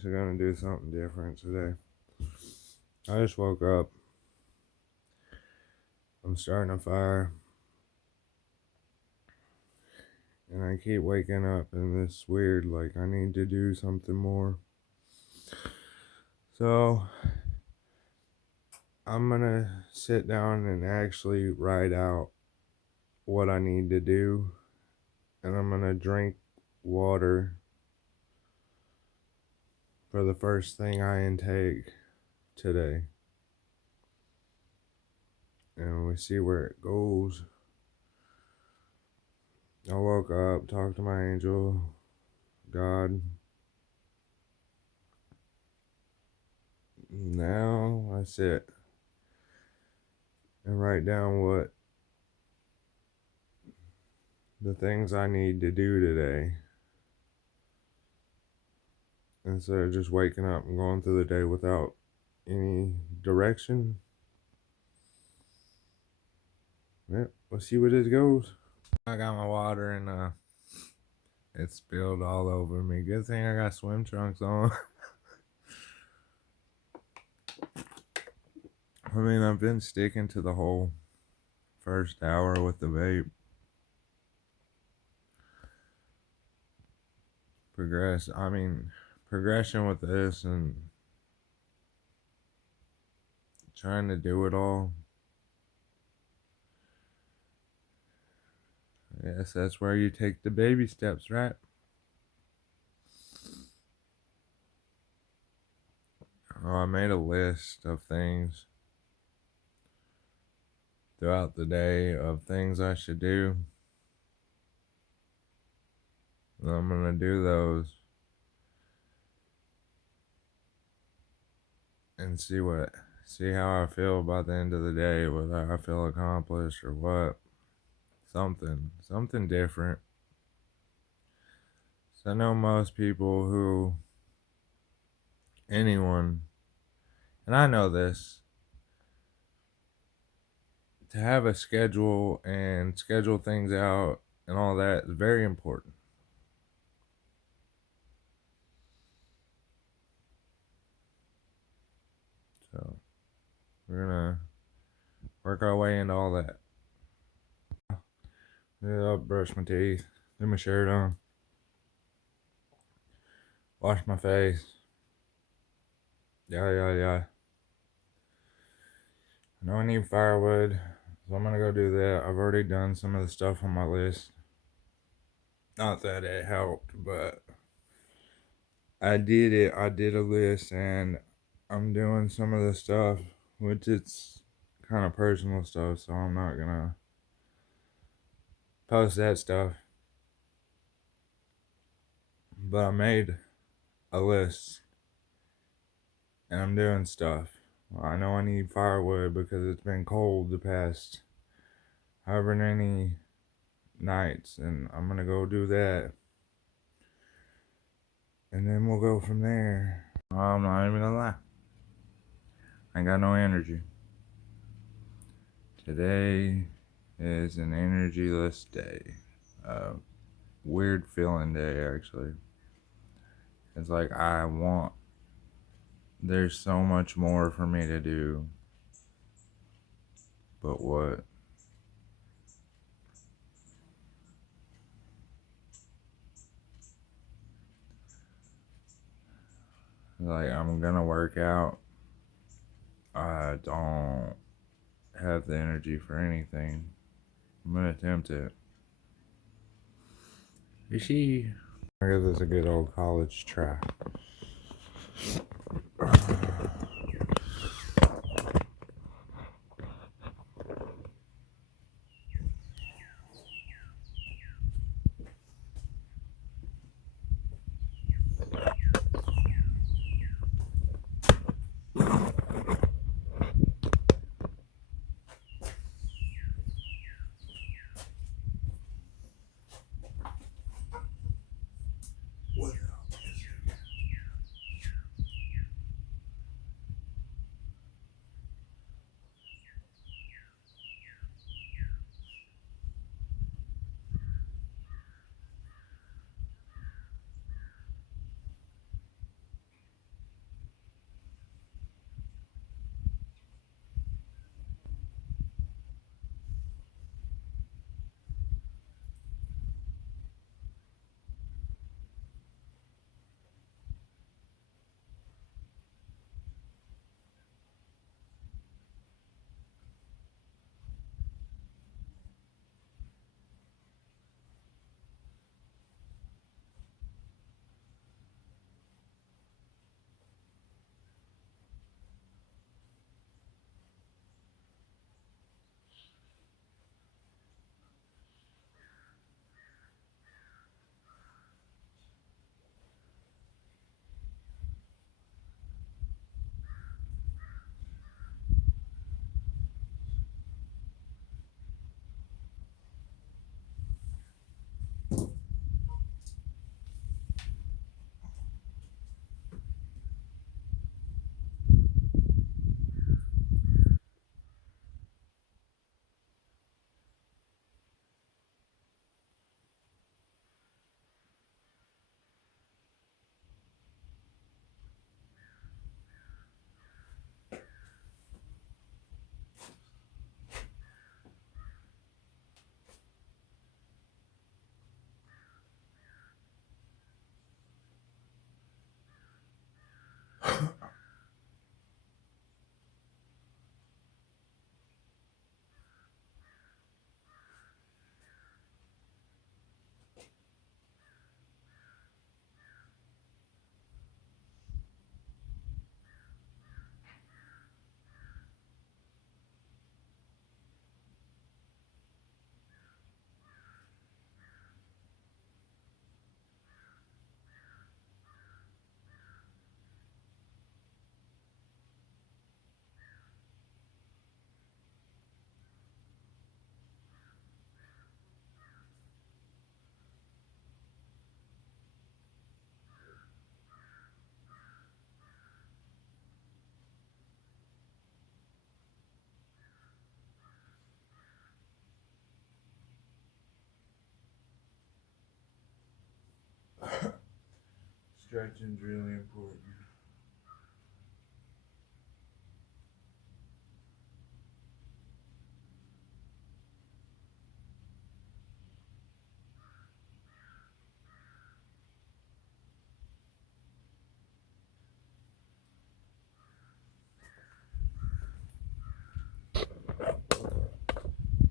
actually gonna do something different today. I just woke up. I'm starting a fire. And I keep waking up and it's weird, like I need to do something more. So I'm gonna sit down and actually write out what I need to do. And I'm gonna drink water for the first thing I intake today. And we see where it goes. I woke up, talked to my angel, God. Now I sit and write down what the things I need to do today. Instead of just waking up and going through the day without any direction. Yep, we'll see where this goes. I got my water and it spilled all over me. Good thing I got swim trunks on. I mean, I've been sticking to the whole first hour with the vape. Progression with this and trying to do it all. I guess that's where you take the baby steps, right? Oh, I made a list of things throughout the day of things I should do. And I'm gonna do those and see how I feel by the end of the day, whether I feel accomplished or what. Something different. So I know most people anyone, and I know this, to have a schedule and schedule things out and all that is very important. So we're gonna work our way into all that. Yeah, I'll brush my teeth, put my shirt on, wash my face. Yeah. I know I need firewood, so I'm gonna go do that. I've already done some of the stuff on my list. Not that it helped, but I did it. I did a list and I'm doing some of the stuff, which it's kind of personal stuff, so I'm not gonna post that stuff. But I made a list and I'm doing stuff. I know I need firewood because it's been cold the past however many nights, and I'm gonna go do that. And then we'll go from there. I'm not even gonna lie. I ain't got no energy. Today is an energyless day. Weird feeling day, actually. It's like there's so much more for me to do. But what? Like, I'm gonna work out. I don't have the energy for anything. I'm gonna attempt it. Is she? I guess it's a good old college try. Stretching's really important.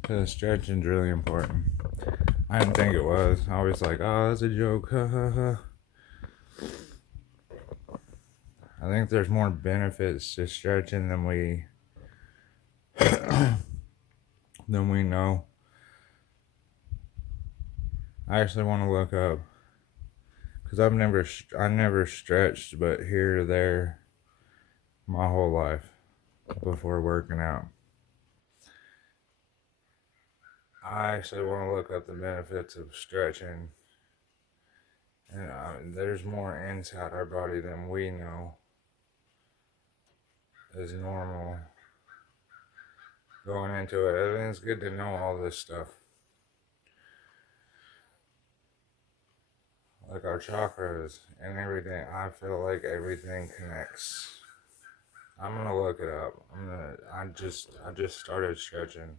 Cause stretching's really important. I didn't think it was. I was like, oh, that's a joke. Ha ha ha. I think there's more benefits to stretching than we know. I actually want to look up because I never stretched, but here or there my whole life before working out. I actually want to look up the benefits of stretching, and there's more inside our body than we know is normal. Going into it, I think it's good to know all this stuff. Like our chakras and everything, I feel like everything connects. I'm gonna look it up. I just started stretching.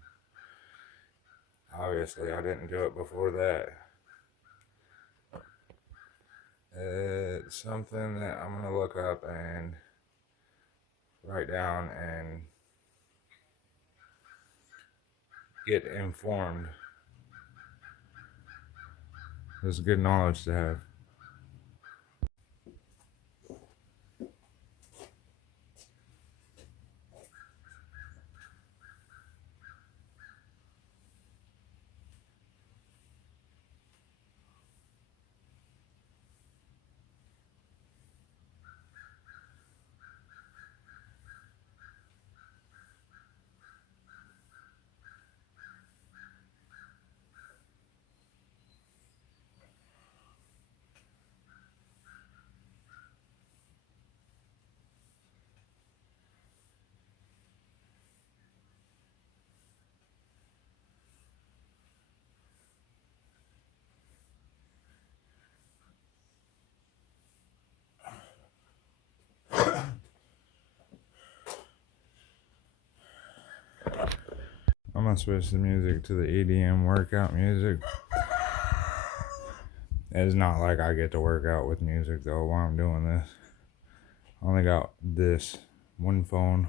Obviously, I didn't do it before that. It's something that I'm gonna look up and write down and get informed. It's good knowledge to have. I'm gonna switch the music to the EDM workout music. It's not like I get to work out with music though while I'm doing this. I only got this one phone.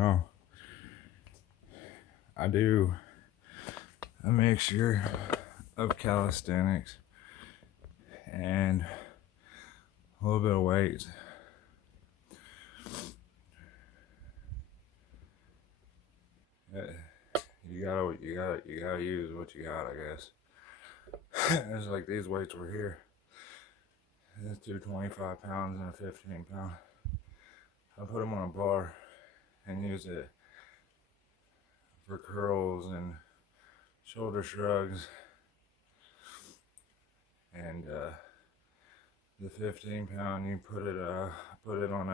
know, I do a mixture of calisthenics and a little bit of weights. You gotta use what you got, I guess. It's like these weights were here. It's two 25 pounds and a 15 pound. I put them on a bar and use it for curls and shoulder shrugs. And the 15 pound, you put it on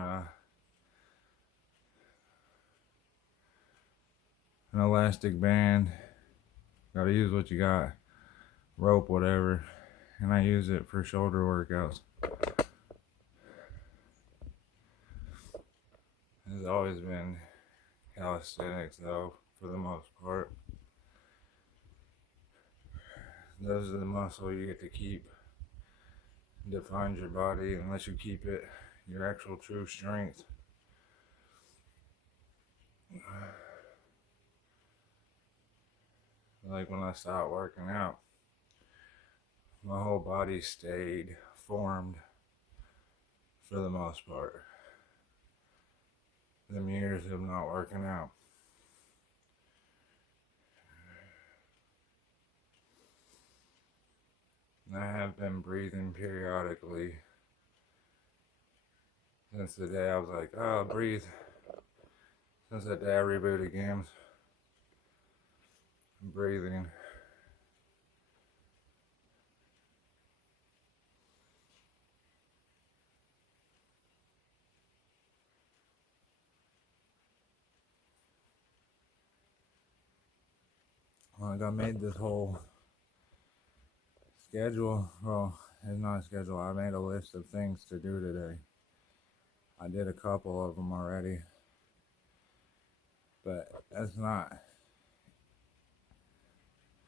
an elastic band. Gotta use what you got, rope, whatever. And I use it for shoulder workouts. It's always been calisthenics though, for the most part. Those are the muscle you get to keep. Defines your body unless you keep it your actual true strength. Like when I stopped working out, my whole body stayed formed for the most part. Them years of not working out. I have been breathing periodically since the day I was like, oh, breathe. Since that day I rebooted games. Breathing. Like I made this whole schedule. Well, it's not a schedule. I made a list of things to do today. I did a couple of them already. But that's not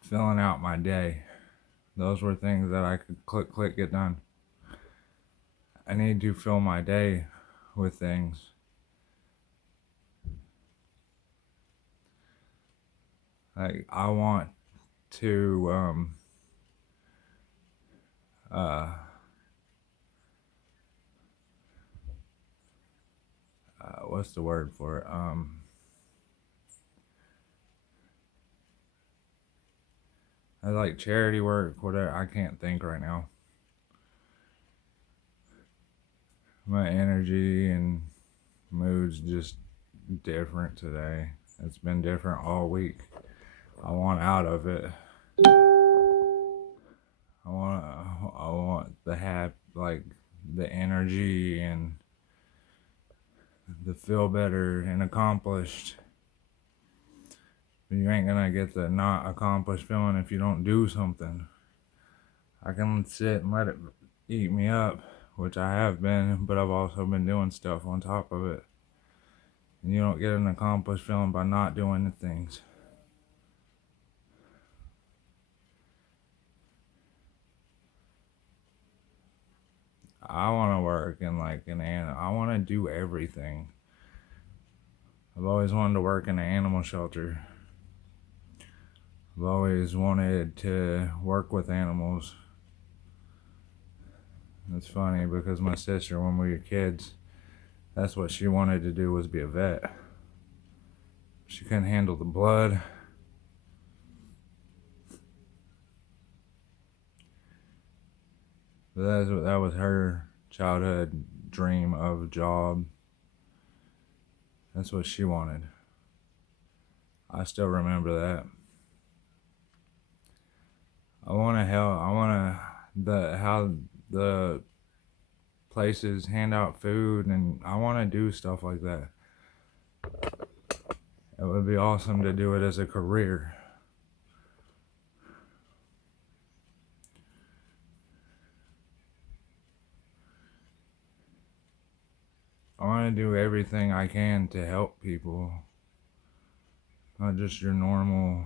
filling out my day. Those were things that I could click, get done. I need to fill my day with things. Like I want to what's the word for it? I like charity work, whatever. I can't think right now. My energy and mood's just different today. It's been different all week. I want out of it. I want like the energy and the feel better and accomplished. You ain't gonna get the not accomplished feeling if you don't do something. I can sit and let it eat me up, which I have been, but I've also been doing stuff on top of it. And you don't get an accomplished feeling by not doing the things. I want to work in like I want to do everything. I've always wanted to work in an animal shelter. I've always wanted to work with animals. It's funny because my sister, when we were kids, that's what she wanted to do, was be a vet. She couldn't handle the blood. But that was her childhood dream of job. That's what she wanted. I still remember that. I want to how the places hand out food, and I want to do stuff like that. It would be awesome to do it as a career. I want to do everything I can to help people. Not just your normal.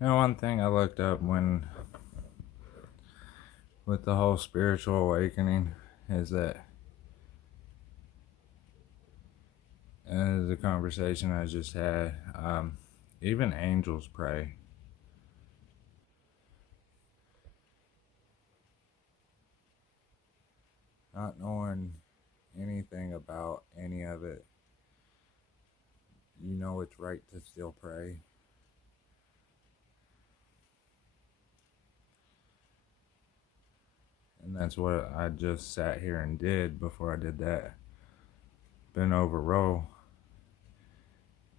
One thing I looked up when with the whole spiritual awakening is that, the conversation I just had, even angels pray. Not knowing anything about any of it, you know it's right to still pray. And that's what I just sat here and did before I did that. Bent over row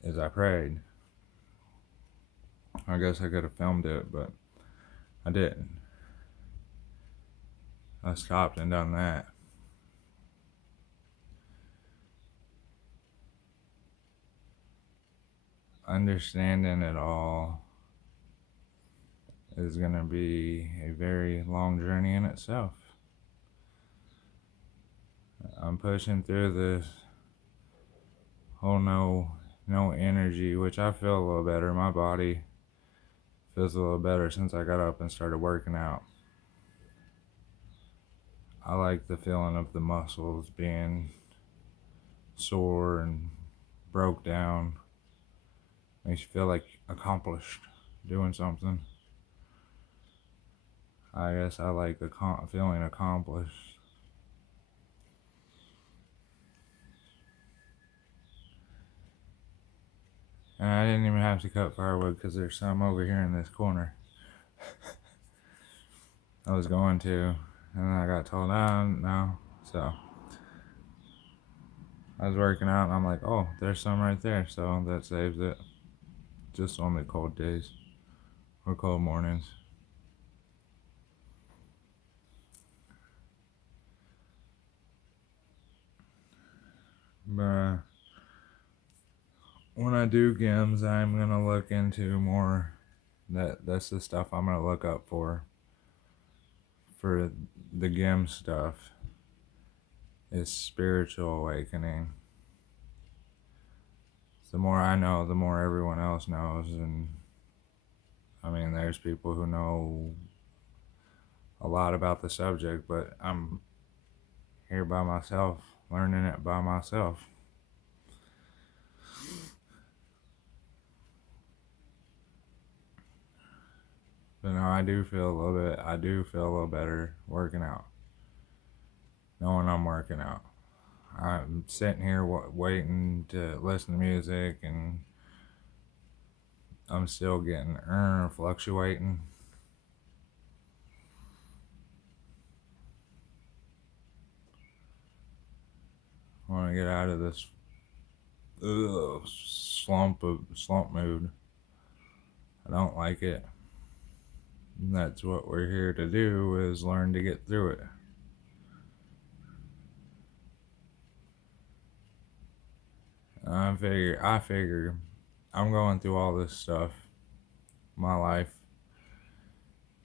as I prayed. I guess I could have filmed it, but I didn't. I stopped and done that. Understanding it all is going to be a very long journey in itself. I'm pushing through this whole no energy, which I feel a little better. My body feels a little better since I got up and started working out. I like the feeling of the muscles being sore and broke down. Makes you feel like accomplished doing something. I guess I like the feeling accomplished. And I didn't even have to cut firewood because there's some over here in this corner. I was going to, and then I got told, no. So I was working out, and I'm like, oh, there's some right there. So that saves it. Just on the cold days or cold mornings. But when I do GIMS, I'm gonna look into more. That's the stuff I'm gonna look up for the GIM stuff. Is spiritual awakening. The more I know, the more everyone else knows, and I mean, there's people who know a lot about the subject, but I'm here by myself, learning it by myself. But no, I do feel a little better working out. Knowing I'm working out. I'm sitting here waiting to listen to music, and I'm still getting fluctuating. I want to get out of this slump mood. I don't like it. And that's what we're here to do, is learn to get through it. I figure I'm going through all this stuff, my life,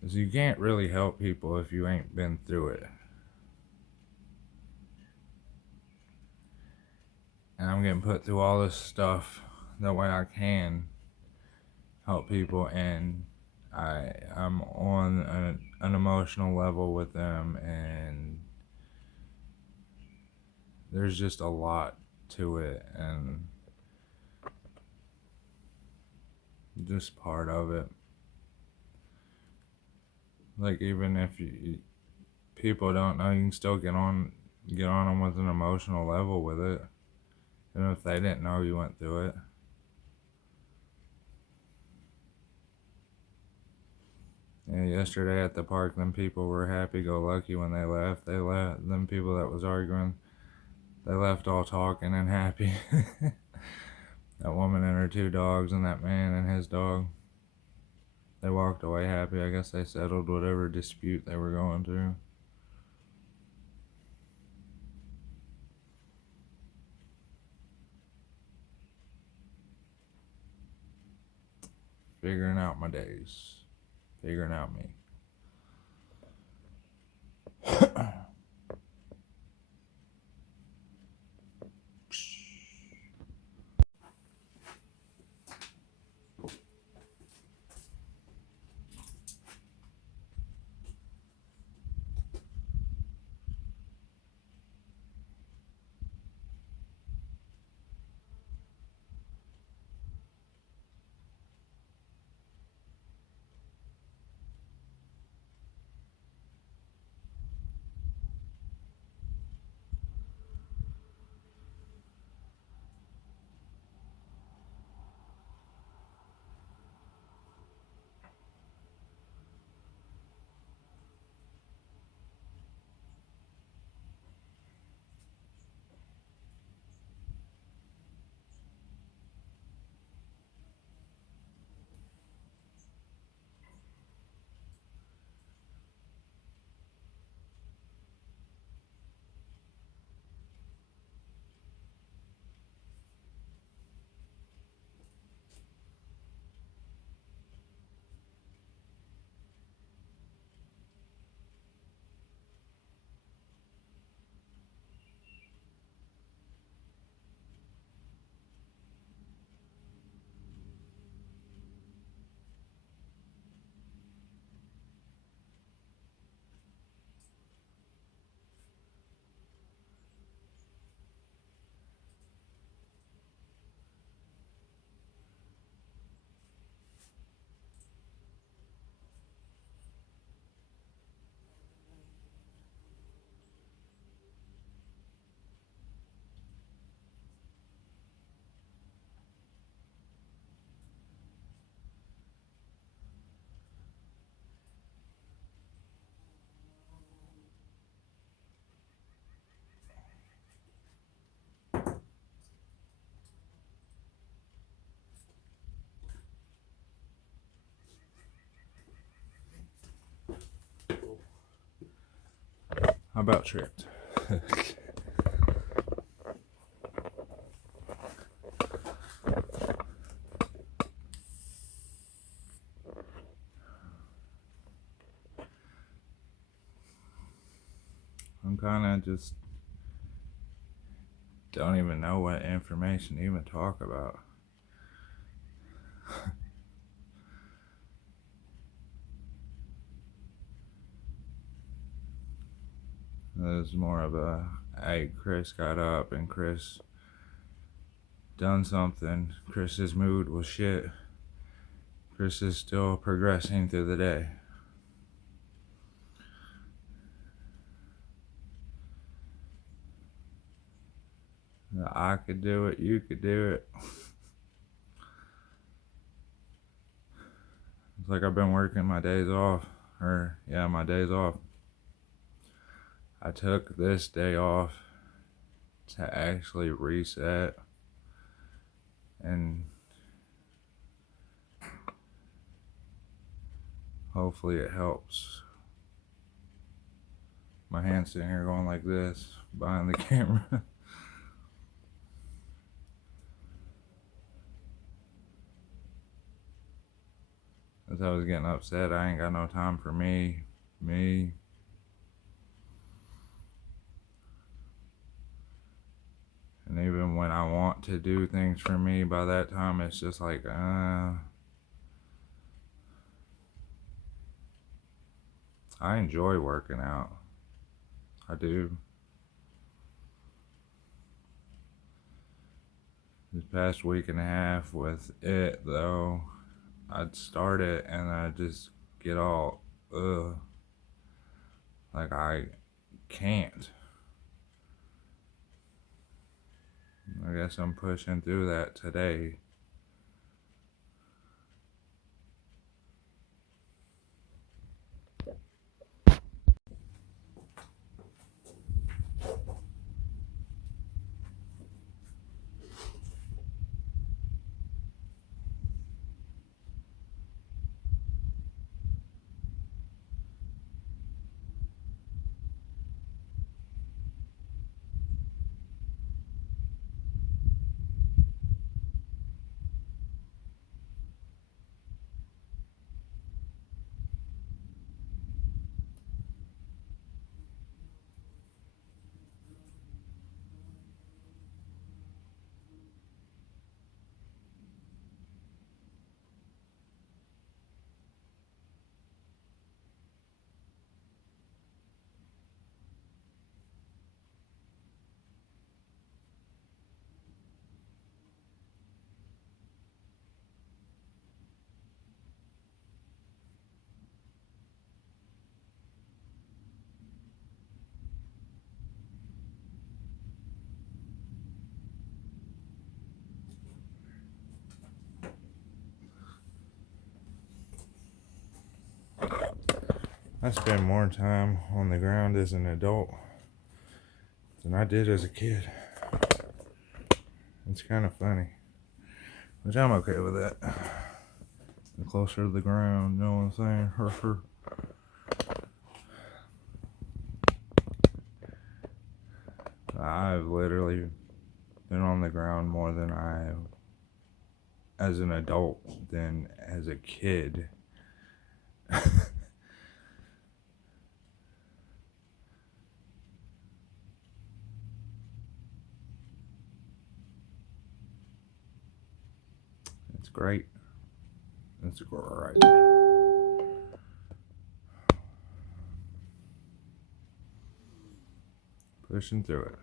is you can't really help people if you ain't been through it. And I'm getting put through all this stuff that way I can help people, and I'm on an emotional level with them, and there's just a lot to it, and just part of it. Like, even if people don't know, you can still get on them with an emotional level with it, even if they didn't know you went through it. Yeah, yesterday at the park, them people were happy-go-lucky when they left. Them people that was arguing, they left all talking and happy. That woman and her 2 dogs, and that man and his dog. They walked away happy. I guess they settled whatever dispute they were going through. Figuring out my days. Figuring out me. I about tripped. I'm kind of just don't even know what information to even talk about. It was more of a, hey, Chris got up and Chris done something. Chris's mood was shit. Chris is still progressing through the day. I could do it, you could do it. It's like I've been working my days off. My days off. I took this day off to actually reset and hopefully it helps. My hand's sitting here going like this behind the camera. As I was getting upset, I ain't got no time for me. And even when I want to do things for me, by that time it's just like, I enjoy working out. I do. This past week and a half with it, though, I'd start it and I'd just get all, like I can't. I guess I'm pushing through that today. I spend more time on the ground as an adult than I did as a kid. It's kind of funny, which I'm okay with that. The closer to the ground, you know what I'm saying? I've literally been on the ground more than I have as an adult than as a kid. It's great. It's great. Pushing through it.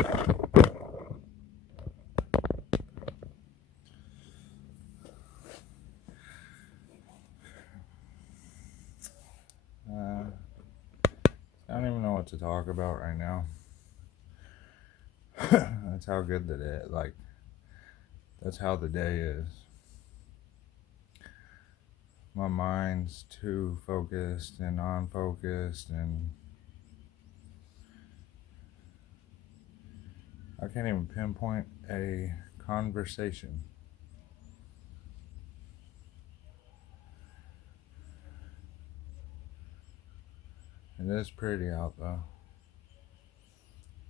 I don't even know what to talk about right now. That's how good the day, like, that's how the day is. My mind's too focused and non-focused, and I can't even pinpoint a conversation. It is pretty out though.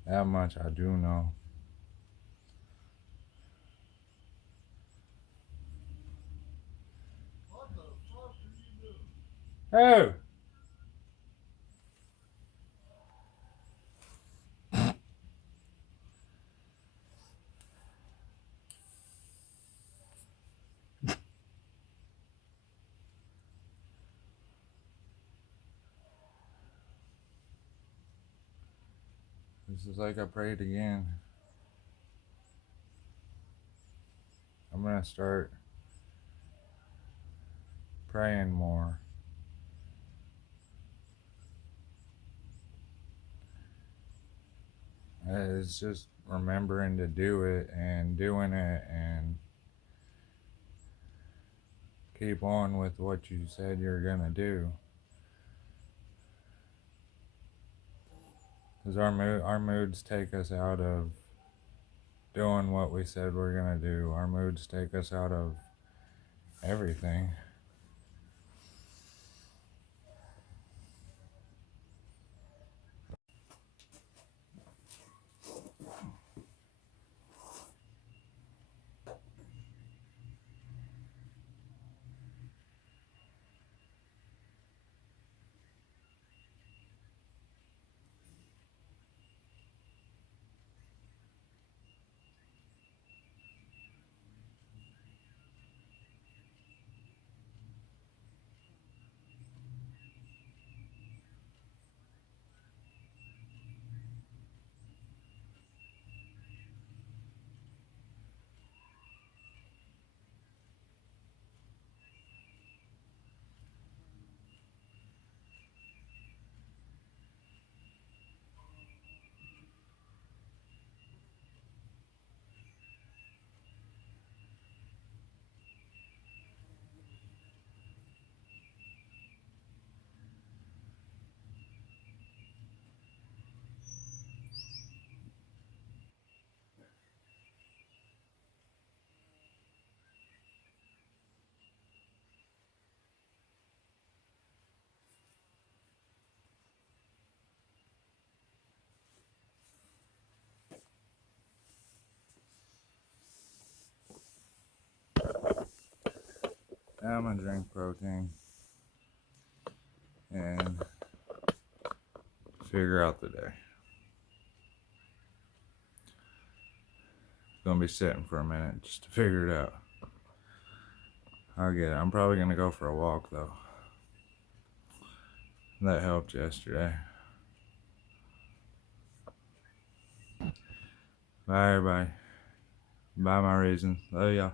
That much I do know. Oh! This is like I prayed again. I'm gonna start praying more. It's just remembering to do it and doing it and keep on with what you said you're gonna do. Because our moods take us out of doing what we said we're gonna do. Our moods take us out of everything. Now I'm gonna drink protein and figure out the day. Gonna be sitting for a minute just to figure it out. I'll get it. I'm probably gonna go for a walk though. That helped yesterday. Bye everybody. Bye my reason. Love y'all.